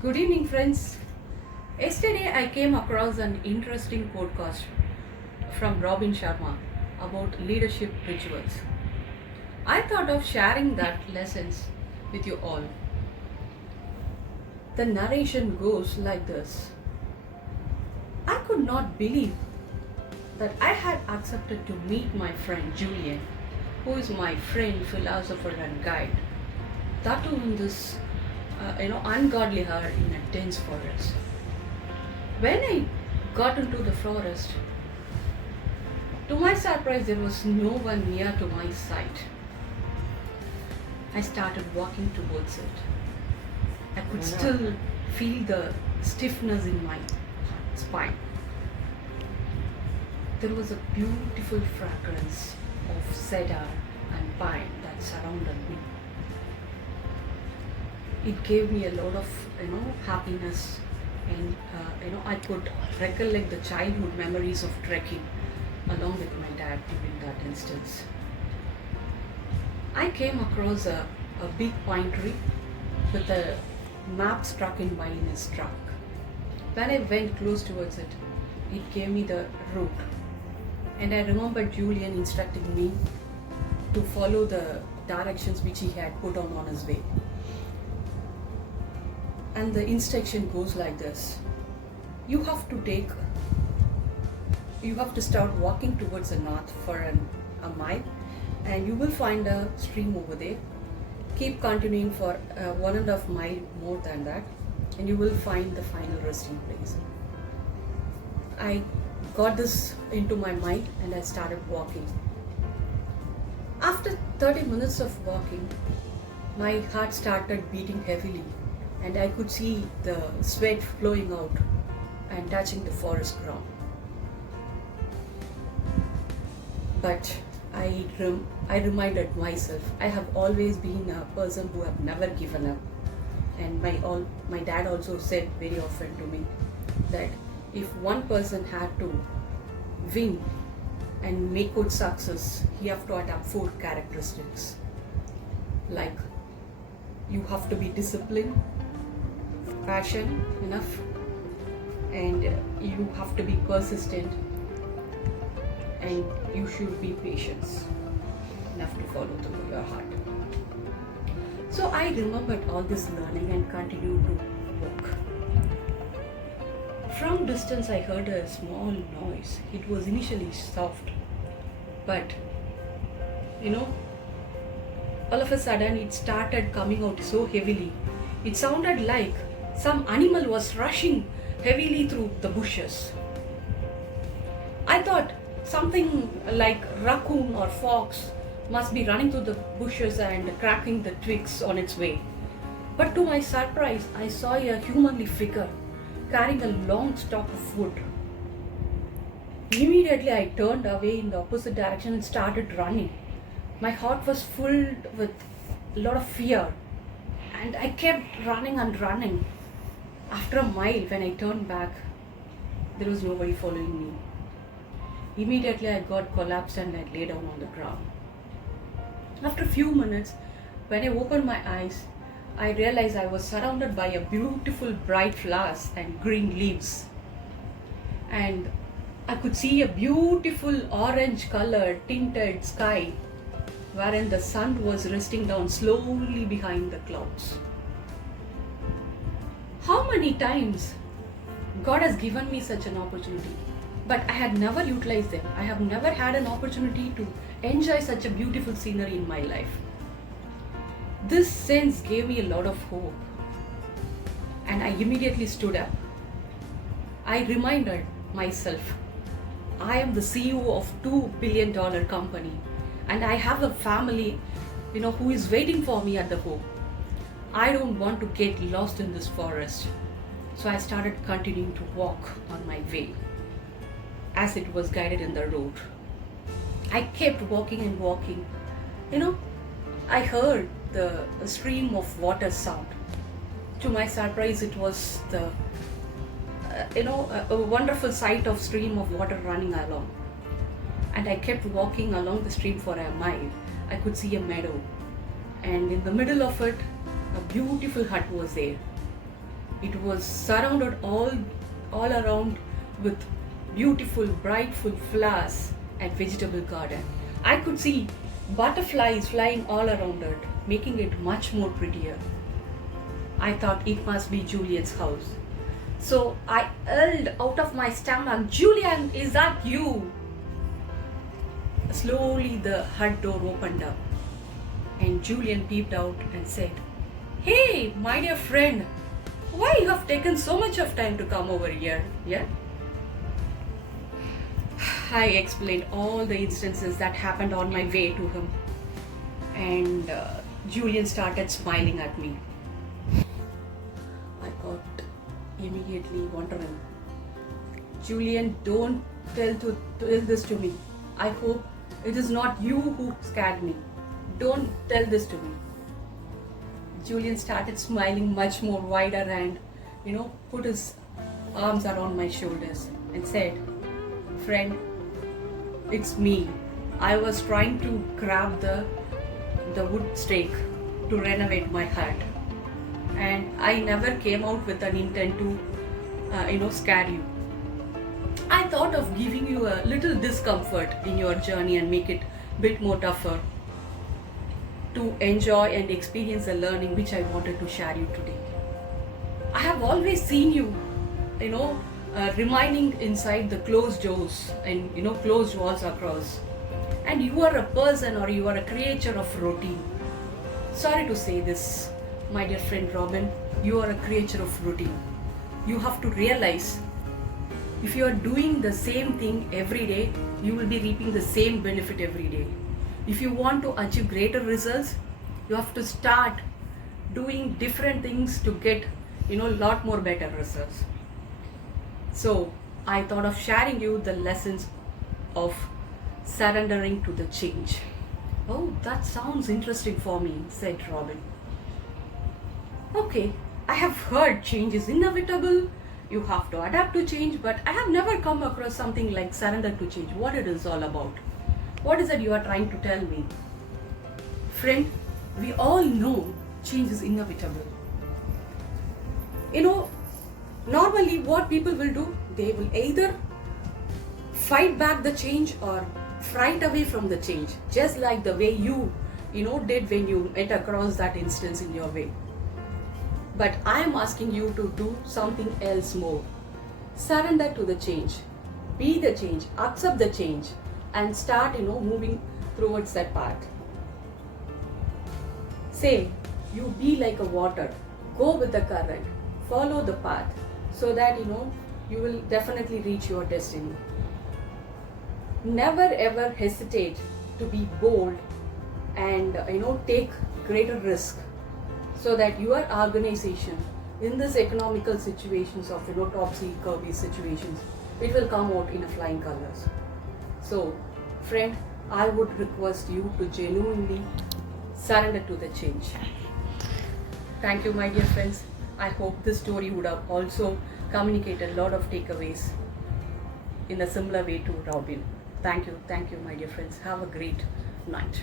Good evening, friends. Yesterday, I came across an interesting podcast from Robin Sharma about leadership rituals. I thought of sharing that lessons with you all. The narration goes like this. I could not believe that I had accepted to meet my friend Julian, who is my friend, philosopher, and guide. That too in this, ungodly hour in a dense forest. When I got into the forest, to my surprise, there was no one near to my side. I started walking towards it. I could still feel the stiffness in my spine. There was a beautiful fragrance of cedar and pine that surrounded me. It gave me a lot of happiness, and I could recollect the childhood memories of trekking along with my dad during that instance. I came across a big pine tree with a map struck in violinist trunk. When I went close towards it, it gave me the route, and I remember Julian instructing me to follow the directions which he had put on his way. And the instruction goes like this. You have to start walking towards the north for a mile, and you will find a stream over there. Keep continuing for 1.5 mile more than that, and you will find the final resting place. I got this into my mind and I started walking. After 30 minutes of walking, my heart started beating heavily, and I could see the sweat flowing out and touching the forest ground. But I reminded myself I have always been a person who have never given up. And my dad also said very often to me that if one person had to win and make good success, he have to adapt 4 characteristics. Like you have to be disciplined, passion enough, and you have to be persistent, and you should be patient enough to follow through your heart. So I remembered all this learning and continued to walk. From distance I heard a small noise. It was initially soft, but all of a sudden it started coming out so heavily. It sounded like some animal was rushing heavily through the bushes. I thought something like raccoon or fox must be running through the bushes and cracking the twigs on its way. But to my surprise, I saw a humanly figure carrying a long stalk of wood. Immediately I turned away in the opposite direction and started running. My heart was filled with a lot of fear, and I kept running and running. After a mile, when I turned back, there was nobody following me. Immediately I got collapsed and I lay down on the ground. After a few minutes, when I opened my eyes, I realized I was surrounded by a beautiful bright flowers and green leaves. And I could see a beautiful orange colored tinted sky wherein the sun was resting down slowly behind the clouds. How many times God has given me such an opportunity, but I had never utilized them. I have never had an opportunity to enjoy such a beautiful scenery in my life. This sense gave me a lot of hope, and I immediately stood up. I reminded myself, I am the CEO of $2 billion company, and I have a family, who is waiting for me at the home. I don't want to get lost in this forest. So I started continuing to walk on my way as it was guided in the road. I kept walking and walking. I heard the stream of water sound. To my surprise, it was a wonderful sight of stream of water running along. And I kept walking along the stream for a mile. I could see a meadow, and in the middle of it, a beautiful hut was there. It was surrounded all around with beautiful, brightful flowers and vegetable garden. I could see butterflies flying all around it, making it much more prettier. I thought it must be Julian's house. So I yelled out of my stomach, "Julian, is that you?" Slowly the hut door opened up and Julian peeped out and said, "Hey, my dear friend, why you have taken so much of time to come over here? Yeah?" I explained all the instances that happened on my way to him, and Julian started smiling at me. I got immediately wondering, "Julian, don't tell this to me. I hope it is not you who scared me. Don't tell this to me." Julian started smiling much more wider and, put his arms around my shoulders and said, "Friend, it's me. I was trying to grab the wood stake to renovate my hut, and I never came out with an intent to, scare you. I thought of giving you a little discomfort in your journey and make it a bit more tougher to enjoy and experience the learning which I wanted to share you today. I have always seen you, remaining inside the closed doors and, closed walls across. And you are a person, or you are a creature of routine. Sorry to say this, my dear friend Robin, you are a creature of routine. You have to realize, if you are doing the same thing every day, you will be reaping the same benefit every day. If you want to achieve greater results, you have to start doing different things to get, lot more better results. So I thought of sharing you the lessons of surrendering to the change." "Oh, that sounds interesting for me," said Robin. "Okay, I have heard change is inevitable. You have to adapt to change, but I have never come across something like surrender to change. What it is all about? What is it you are trying to tell me?" "Friend, we all know change is inevitable. Normally what people will do, they will either fight back the change or fright away from the change, just like the way you did when you went across that instance in your way. But I am asking you to do something else more. Surrender to the change. Be the change, accept the change, and start, moving towards that path. Say, you be like a water. Go with the current. Follow the path so that, you will definitely reach your destiny. Never ever hesitate to be bold and, take greater risk so that your organization in this economical situations of, topsy-turvy situations, it will come out in a flying colors. So, friend, I would request you to genuinely surrender to the change." Thank you, my dear friends. I hope this story would have also communicated a lot of takeaways in a similar way to Robin. Thank you, my dear friends. Have a great night.